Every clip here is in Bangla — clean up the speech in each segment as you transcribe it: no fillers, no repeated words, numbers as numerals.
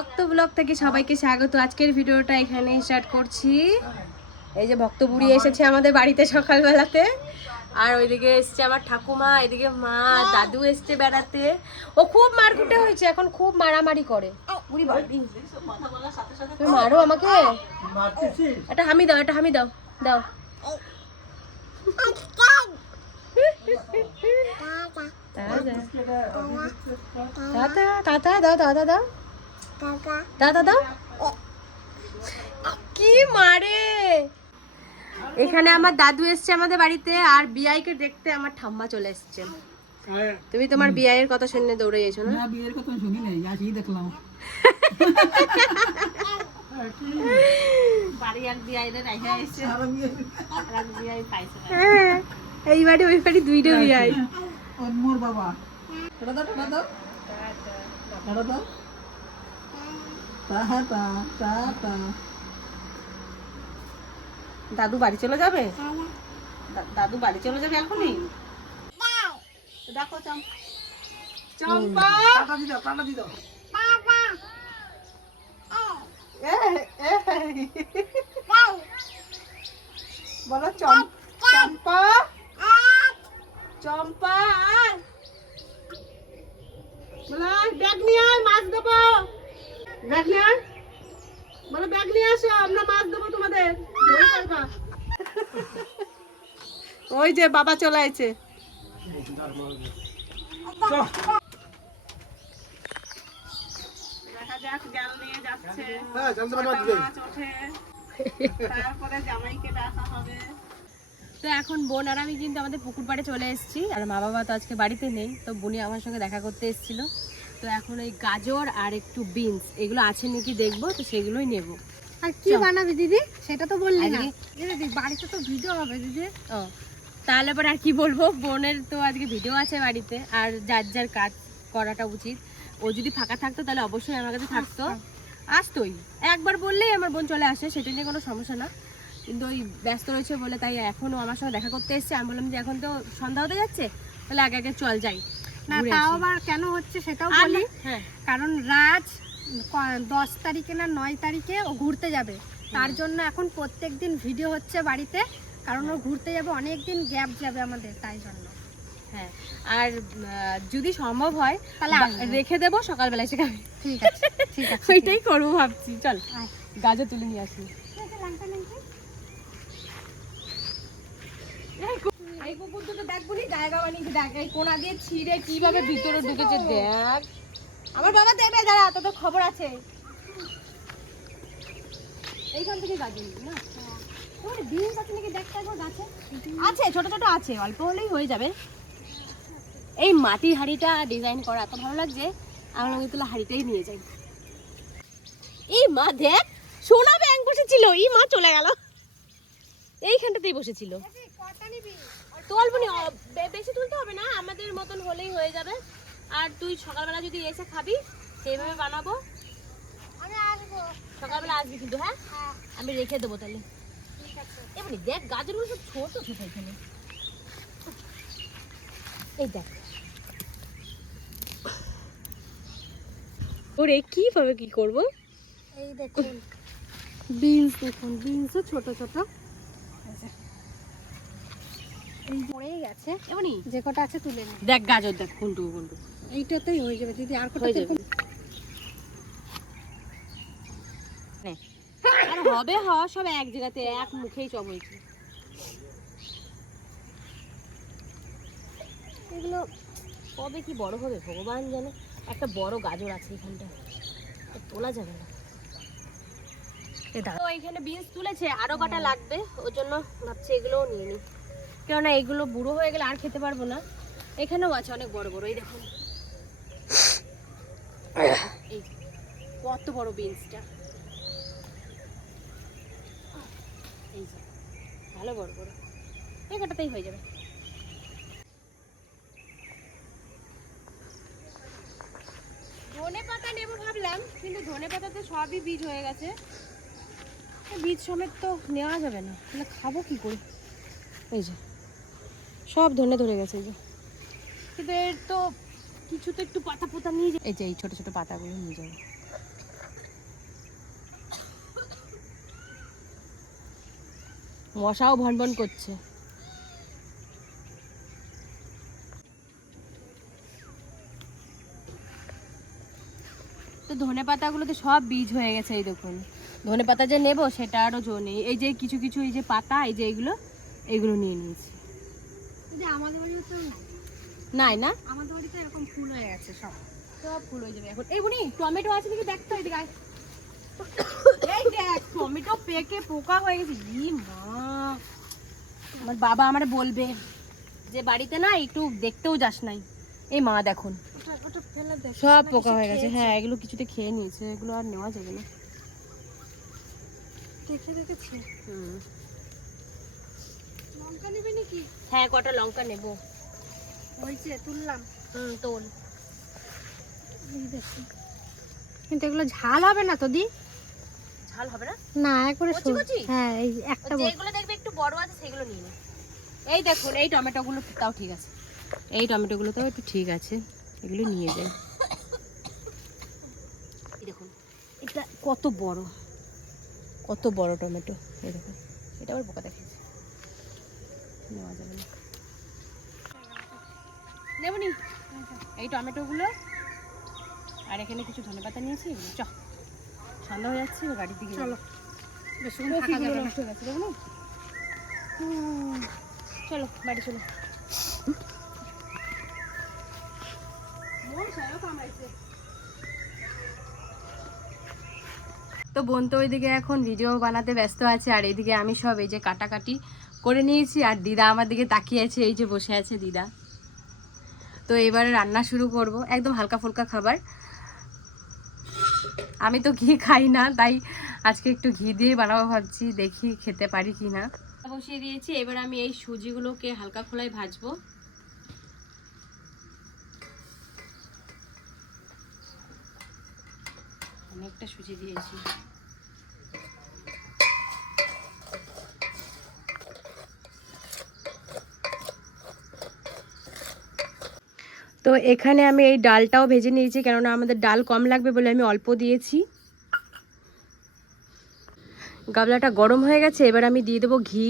ভক্ত ব্লগ থেকে সবাইকে স্বাগত। আজকের ভিডিওটা এখানে স্টার্ট করছি। এই যে ভক্ত বুড়ি এসেছে আমাদের বাড়িতে সকালবেলাতে, আর ওইদিকে এসছে আমার ঠাকুমা, এদিকে মা দাদু এসছে বেড়াতে। ও খুব মারকুটে হয়েছে, এখন খুব মারামারি করে। বুড়ি বাড়ি তুমি মারো আমাকে, একটা হামি দাও, একটা হামি দাও, দাও। দাদা দাদা দাও, দাদা দাও, দাদা দাও। কি মারে। এখানে আমার দাদু এসছে আমাদের বাড়িতে, আর বিআইকে দেখতে আমার ঠাম্মা চলে এসছে। তুমি তোমার বিআইয়ের কথা শুনে দৌড়ে এসো না? বিয়ের কথা শুনি নাই, আজই দেখলাম। এই বাড়ি ওই বাড়ি দুইটা বিআই। মোর বাবা দাদু বাড়ি চলে যাবে, দাদু বাড়ি চলে যাবে এখনই। দেখো চম্পা বলো চম্পা চম্পা বলো ব্যাগ নিয়ে আয়, মাছ দেবো। ব্যাগ নিয়ে আয়, বলো ব্যাগ নিয়ে আসো, আমরা মাছ দেবো তোমাদের। ওই যে বাবা চলে আসছে। দেখা যাক, জাল নিয়ে যাচ্ছে, তারপরে জামাইকে ডাকা হবে। তো এখন বোন আর আমি কিন্তু আমাদের পুকুর পাড়ে চলে এসেছি, আর মা বাবা তো আজকে বাড়িতে নেই, তো বোনই আমার সঙ্গে দেখা করতে এসেছিল। তো এখন ওই গাজর আর একটু বিনস এগুলো আছে নাকি দেখবো, তো সেগুলোই নেবো। আর কি বানাবি দিদি সেটা তো বললি না। দিদি বাড়িতে তো ভিডিও হবে দিদি। ও তাহলে পরে আর কি বলবো, বোনের তো আজকে ভিডিও আছে বাড়িতে, আর যার যার কাজ করাটা উচিত। ও যদি ফাঁকা থাকতো তাহলে অবশ্যই আমার কাছে থাকতো, আসতোই। একবার বললেই আমার বোন চলে আসে, সেটা নিয়ে কোনো সমস্যা না। কিন্তু ওই ব্যস্ত রয়েছে বলে তাই এখনও আমার সঙ্গে দেখা করতে এসছে। আমি বললাম যে এখন তো সন্ধ্যা হতে যাচ্ছে, তাহলে আগে আগে চল যাই। না তাও আবার কেন হচ্ছে সেটাও বলি। হ্যাঁ, কারণ রাজ 10 তারিখে না 9 তারিখে ও ঘুরতে যাবে, তার জন্য এখন প্রত্যেকদিন ভিডিও হচ্ছে বাড়িতে, কারণ ও ঘুরতে যাবে, অনেক দিন গ্যাপ যাবে আমাদের, তাই জন্য। হ্যাঁ, আর যদি সম্ভব হয় তাহলে রেখে দেবো, সকালবেলা এসে খাবে। ঠিক আছে ঠিক আছে, ওইটাই করবো ভাবছি। চল গাজর তুলে নিয়ে আসি। এই কুকুর দুটো দেখ বলি, জায়গা বানিয়েছে দেখ, এই কোনা দিয়ে ছিঁড়ে কিভাবে ভিতরে ঢুকেছে দেখ। আমার বাবা দেবে, দাঁড়া, তোদের খবর আছে। এইখান থেকে গাজর না, তোমার বিনস আছে নাকি দেখতে একবার গাছে? আছে, ছোট ছোট আছে, অল্প হলেই হয়ে যাবে। এই মাটির হাঁড়িটা ডিজাইন করা এত ভালো লাগছে, আমার লগে তুলে হাঁড়িটাই নিয়ে যাই। এই মা দেখ, সোনা ব্যাংক বসেছিল, এই মা চলে গেল। এইখানটাতেই বসেছিল। তো অল্প নি, বেশি তুলতে হবে না, আমাদের মতন হলেই হয়ে যাবে। আর তুই সকালবেলা যদি এসে খাবি সেইভাবে বানাবো। সকালবেলা আসবি কিন্তু। হ্যাঁ, আমি রেখে দেবো তাহলে। এমনি দেখ গাজরগুলো সব ছোট ছোট এখানে। এই দেখ ওরে কিভাবে কি করব। এই দেখুন বিনস, দেখুন বিনসও ছোট ছোট। এই পড়েই গেছে, এমনি যে কটা আছে তুলে নে। দেখ গাজর দেখ কোনটু কোনটু। এইটাতেই হয়ে যাবে দিদি, আর কটা হয়ে যাবে। আর হবে হওয়া সব এক জায়গাতে, এক মুখেই সব হয়েছে। এগুলো কবে কি বড় হবে ভগবান জানে। একটা বড় গাজর আছে এখানটা, তোলা যাবে না। তো এখানে বিনস তুলেছে, আরো কটা লাগবে, ওর জন্য ভাবছি এগুলোও নিয়ে নিই, কেননা এগুলো বুড়ো হয়ে গেলে আর খেতে পারবো না। এখানেও আছে অনেক বড় বড়, এই দেখুন এই কত বড় বিনসটা, এই যে ভালো বড় বড়, এই কটাতেই হয়ে যাবে। ধনে পাতা নেবো ভাবলাম, কিন্তু ধনে পাতাতে সবই বীজ হয়ে গেছে, বীজ সমেত তো নেওয়া যাবে না, তাহলে খাবো কি করে। এই যে সব ধনে ধরে গেছে, এই যে, কিন্তু এর তো কিছু তো একটু পাতা পোতা নিয়ে যায়। এই যে এই ছোট ছোট পাতাগুলো নিয়ে যাবো, মশাও ভনভন করছে। তো ধনে পাতাগুলোতে সব বীজ হয়ে গেছে, এই দেখুন। ধনে পাতা যে নেব সেটা আরও জো নেই। এই যে কিছু কিছু এই যে পাতা, এই যে এইগুলো নিয়ে নিয়েছি। আমাদের বাড়িও তো নাই না, আমাদের বাড়িতে এরকম ফুল হয়ে গেছে, সব ফুল হয়ে যাবে এখন। এই বুনি টমেটো আছে নাকি দেখতো, এদিকে আয়। এই দেখ টমেটো পেকে পোকা হয়ে গেছে। ই মা, আমার বাবা আমারে বলবে যে বাড়িতে না একটু দেখতেও যাস নাই। এই মা দেখুন ওটা ফেলে দে, সব পোকা হয়ে গেছে। হ্যাঁ এগুলো কিছুতে খেয়ে নিয়েছে, এগুলো আর নেওয়া যাবে না। দেখে রেখেছি। লঙ্কা নিবি নাকি? হ্যাঁ কটা লঙ্কা নেব। ওই যে তুললাম। তোল। এই দেখি, কিন্তু এগুলো ঝাল হবে না তো দি? ঝাল হবে না না, একবারে কচি কচি? হ্যাঁ, এই একটা যেগুলো দেখবে একটু বড় আছে সেগুলো নিয়ে নে। এই দেখুন এই টমেটোগুলো তাও ঠিক আছে, এই টমেটোগুলো তাও একটু ঠিক আছে, এগুলো নিয়ে যাই। এই দেখুন এটা কত বড়, কত বড় টমেটো। এই দেখুন এটা আবার পোকা দেখেছে, নেওয়া যাবে না। নেবনি এই টমেটোগুলো, আর এখানে কিছু ধনেপাতা নিয়েছি। এগুলো চ, সন্ধ্যা হয়ে যাচ্ছে, গাড়ির দিকে চলো, বেশি থাকা যাবে না। ঠিক আছে দেখুন, চলো বাড়ি চলো। তো বোন তো ওইদিকে এখন ভিডিও বানাতে ব্যস্ত আছে, আর এইদিকে আমি সব এই যে কাটাকাটি করে নিয়েছি, আর দিদা আমার দিকে তাকিয়ে আছে, এই যে বসে আছে দিদা। তো এবারে রান্না শুরু করব, একদম হালকা ফুলকা খাবার। আমি তো ঘি খাই না, তাই আজকে একটু ঘি দিয়ে বানাবো ভাবছি, দেখি খেতে পারি কি না। বসিয়ে দিয়েছি, এবার আমি এই সুজিগুলোকে হালকা খোলায় ভাজবো। অনেকটা সুজি দিয়েছি। তো এখানে আমি এই ডালটাও ভেজে নিয়েছি, কেননা আমাদের ডাল কম লাগবে বলে আমি অল্প দিয়েছি। গামলাটা গরম হয়ে গেছে, এবার আমি দিয়ে দেবো ঘি।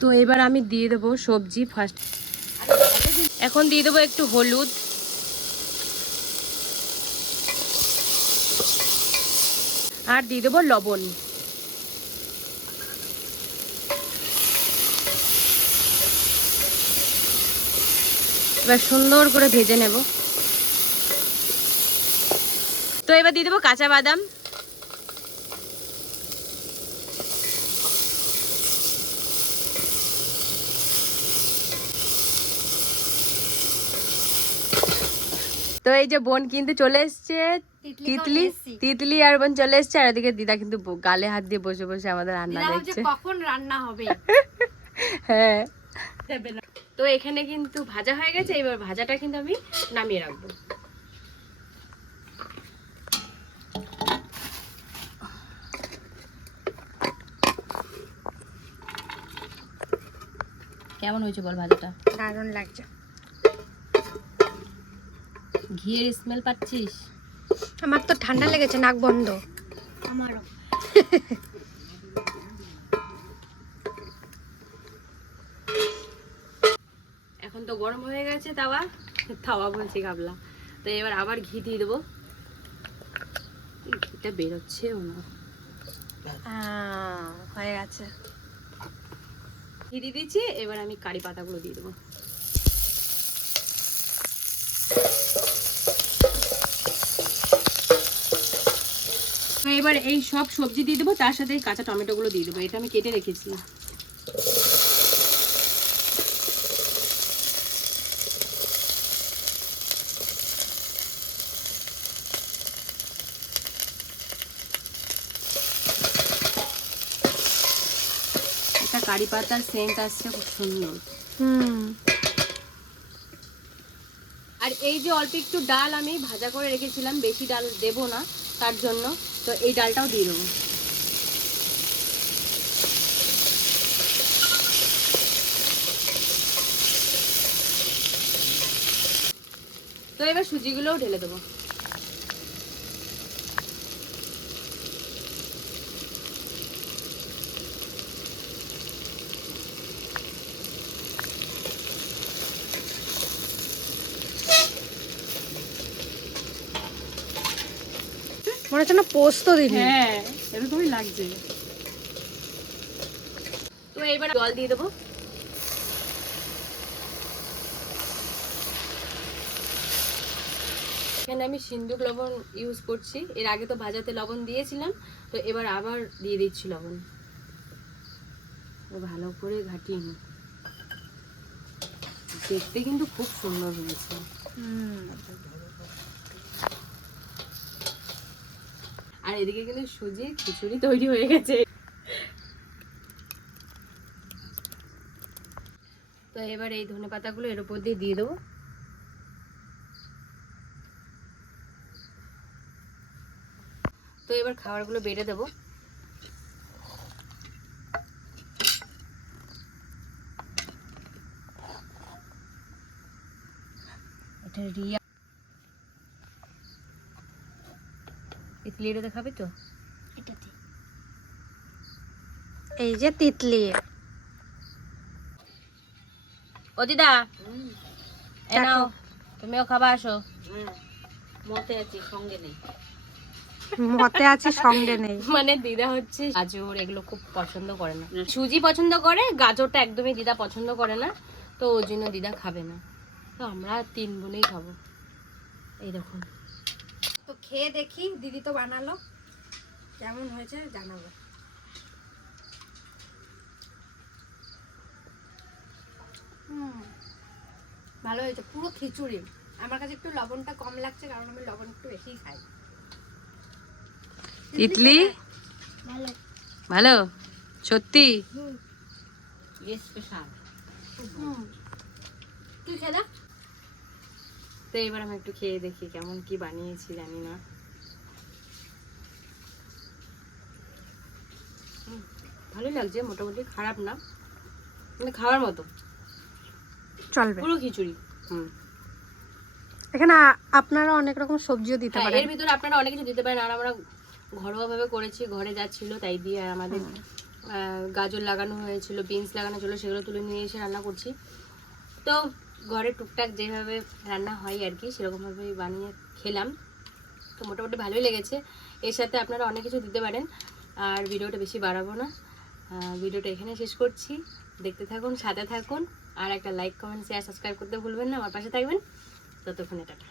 তো এবার আমি দিয়ে দেবো সবজি ফার্স্ট। এখন দিয়ে দেবো একটু হলুদ, আর দিয়ে দেবো লবণ। এবার সুন্দর করে ভেজে নেব। তো এবার দিয়ে দেবো কাঁচা বাদাম। তো এই যে বোন কিন্তু চলে এসছে, তিতলি আর বোন চলে এসছে, আর ওদিকে দিদা কিন্তু গালে হাত দিয়ে বসে বসে আমাদের রান্না দেখছে, কখন রান্না হবে। হ্যাঁ তো এখানে কিন্তু ভাজা হয়ে গেছে, এবার ভাজাটা কিন্তু আমি নামিয়ে রাখবো। কেমন হয়েছে বল ভাজাটা? দারুণ লাগছে। ঘিয়ের স্মেল পাচ্ছিস? আমার তো ঠান্ডা লেগেছে, নাক বন্ধ। আমারও। এখন তো গরম হয়ে গেছে তাওয়া, তাওয়া বলছি গাবলা। তো এবার আবার ঘি দিয়ে দেবো। ঘিটা বেরোচ্ছেও না, হয়ে গেছে। ঘি দিয়ে দিচ্ছি, এবার আমি কারি পাতাগুলো দিয়ে দেবো। তো এবার এই সব সবজি দিয়ে দেবো, তার সাথে কাঁচা টমেটোগুলো দিয়ে দেবো, এটা আমি কেটে রেখেছি। একটা কারি পাতার সেন্ট আসছে খুব সুন্দর। আর এই যে অল্প একটু ডাল আমি ভাজা করে রেখেছিলাম, বেশি ডাল দেব না তার জন্য, তো এই ডালটাও দিয়ে দেবো। তো এবার সুজিগুলোও ঢেলে দেবো। মনে হচ্ছে না পোস্ত দিবি। হ্যাঁ এরকমই লাগছে। তো এবার জল দিয়ে দেবো। এখানে আমি সিন্দুক লবণ ইউজ করছি, এর আগে তো ভাজাতে লবণ দিয়েছিলাম, তো এবার আবার দিয়ে দিচ্ছি লবণ। ভালো করে ঘাটিয়ে নিই। দেখতে কিন্তু খুব সুন্দর হয়েছে। আর এদিকে কিন্তু সুজির খিচুড়ি তৈরি হয়ে গেছে। তো এবার এই ধনেপাতাগুলো এর উপর দিয়ে দেবো। তো এবার খাবারগুলো বেড়ে দেবো। এটা রিয়া এই প্লেটে খাবে তো? এটাতে এই যে তিতলি। ও দিদা এ নাও, তুমিও খাবা, আসো। মতে আছি, সঙ্গে নেই। মতে আছে সঙ্গে নেই। মানে দিদা হচ্ছে গাজর এগুলো খুব পছন্দ করে না, সুজি পছন্দ করে, গাজরটা একদমই দিদা পছন্দ করে না, তো ওই জন্য দিদা খাবে না। তো আমরা 3 বোনেই খাবো। এই দেখুন। তো খেয়ে দেখি, দিদি তো বানালো, কেমন হয়েছে জানাবো। ভালো হয়েছে, পুরো খিচুড়ি। আমার কাছে একটু লবণটা কম লাগছে, কারণ আমি লবণ একটু বেশিই খাই। তিতলি ভালো। ভালো সত্যি? স্পেশাল। তুই খেলা। তো এবার আমি একটু খেয়ে দেখি কেমন কি বানিয়েছি, জানি না। ভালোই লাগছে, মোটামুটি খারাপ না, মানে খাওয়ার মতো, চলবে। পুরো খিচুড়ি। এখানে আপনারা অনেক রকম সবজিও দিতে হ্যাঁ, পারেন। এর ভিতরে আপনারা অনেক কিছু দিতে পারেন, আর আমরা ঘরোয়া ভাবে করেছি, ঘরে যা ছিল তাই দিয়ে। আর আমাদের গাজর লাগানো হয়েছিল, বিনস লাগানো ছিল, সেগুলো তুলে নিয়ে এসে রান্না করছি। তো ঘরে টুকটাক যেভাবে রান্না হয় আর কি, সেরকমভাবেই বানিয়ে খেলাম। তো মোটামুটি ভালোই লেগেছে। এর সাথে আপনারা অনেক কিছু দিতে পারেন। আর ভিডিওটা বেশি বাড়াবো না, ভিডিওটা এখানে শেষ করছি। দেখতে থাকুন, সাথে থাকুন, আর একটা লাইক, কমেন্ট, শেয়ার, সাবস্ক্রাইব করতে ভুলবেন না। আমার পাশে থাকবেন। ততক্ষণে টাটা।